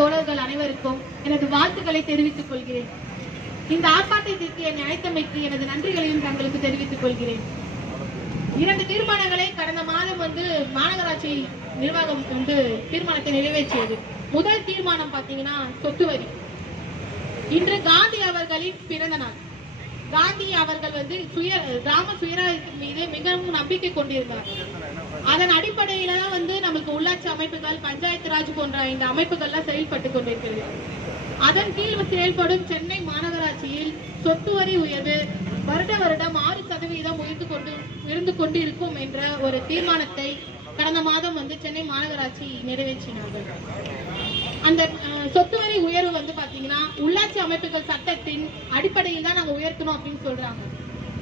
தோழர்கள் அனைவருக்கும் எனது வாழ்த்துக்களை தெரிவித்துக் கொள்கிறேன். இந்த ஆர்ப்பாட்டத்திற்கு என்னை அழைத்தமைக்கு எனது நன்றிகளையும் தங்களுக்கு தெரிவித்துக் கொள்கிறேன். 2 தீர்மானங்களை கடந்த மாதம் மாநகராட்சி நிர்வாகம் தீர்மானத்தை நிறைவேற்றியது. முதல் தீர்மானம் பாத்தீங்கன்னா சொத்து வரி. இன்று காந்தி அவர்களின் பிறந்த நாள். காந்தி அவர்கள் கிராம சுயராட்சி மீது மிகவும் நம்பிக்கை கொண்டிருந்தார். அதன் அடிப்படையில தான் நமக்கு உள்ளாட்சி அமைப்புகள், பஞ்சாயத்து ராஜ் போன்ற இந்த அமைப்புகள்லாம் செயல்பட்டு கொண்டிருக்கிறது. அதன் கீழ் செயல்படும் சென்னை மாநகராட்சியில் சொத்து வரி உயர்வு வருடம் 6% இருந்து கொண்டு இருக்கும் என்ற ஒரு தீர்மானத்தை கடந்த மாதம் சென்னை மாநகராட்சி நிறைவேற்றினார்கள். அந்த சொத்து வரி உயர்வு பாத்தீங்கன்னா உள்ளாட்சி அமைப்புகள் சட்டத்தின் அடிப்படையில் தான் நாங்க உயர்த்தணும் அப்படின்னு சொல்றாங்க.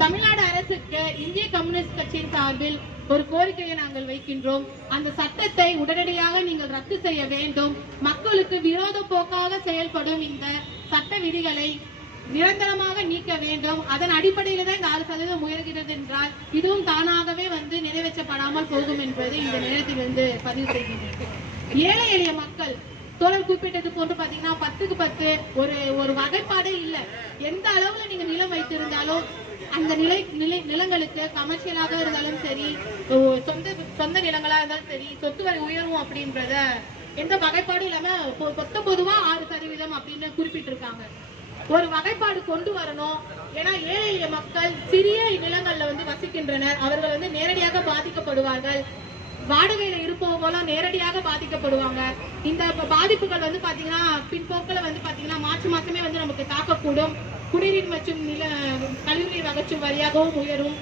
தமிழ்நாடு அரசுக்கு இந்திய கம்யூனிஸ்ட் கட்சியின் சார்பில் ஒரு கோரிக்கையை நாங்கள் வைக்கின்றோம். அந்த சட்டத்தை உடனடியாக நீங்கள் ரத்து செய்ய வேண்டும். மக்களுக்கு விரோத போக்காக செயல்படும் இந்த சட்ட விதிகளை நிரந்தரமாக நீக்க வேண்டும். அதன் அடிப்படையில் தான் இந்த 6% உயர்கிறது என்றால் இதுவும் தானாகவே நிறைவேற்றப்படாமல் போகும் என்பது இந்த நேரத்தில் பதிவு செய்கின்றனர். ஏழை எளிய மக்கள் தோழர் குறிப்பிட்டது போன்று பாத்தீங்கன்னா 10க்கு 10 ஒரு வகைப்பாடே இல்லை. எந்த அளவுல நீங்க நிலம் வைத்திருந்தாலும் அந்த நிலங்களுக்கு கமர்ஷியலாக இருந்தாலும் சரி, சொந்த நிலங்களா இருந்தாலும் சரி, சொத்து வரி உயர்வும் அப்படின்றத எந்த வகைப்பாடும் இல்லாம பொதுவா 6% அப்படின்னு குறிப்பிட்டிருக்காங்க. ஒரு வகைப்பாடு கொண்டு வரணும். ஏன்னா ஏழை எளிய மக்கள் சிறிய நிலங்கள்ல வசிக்கின்றனர். அவர்கள் நேரடியாக பாதிக்கப்படுவார்கள். வாடகையில இருப்பவங்களும் நேரடியாக பாதிக்கப்படுவாங்க. இந்த பாதிப்புகள் பாத்தீங்கன்னா பின்போக்கில் பாத்தீங்கன்னா மாசமே நமக்கு தாக்கக்கூடும். குடிநீர் மற்றும் கழிவுநீர் அகற்றும் வரியாகவும் உயரும்.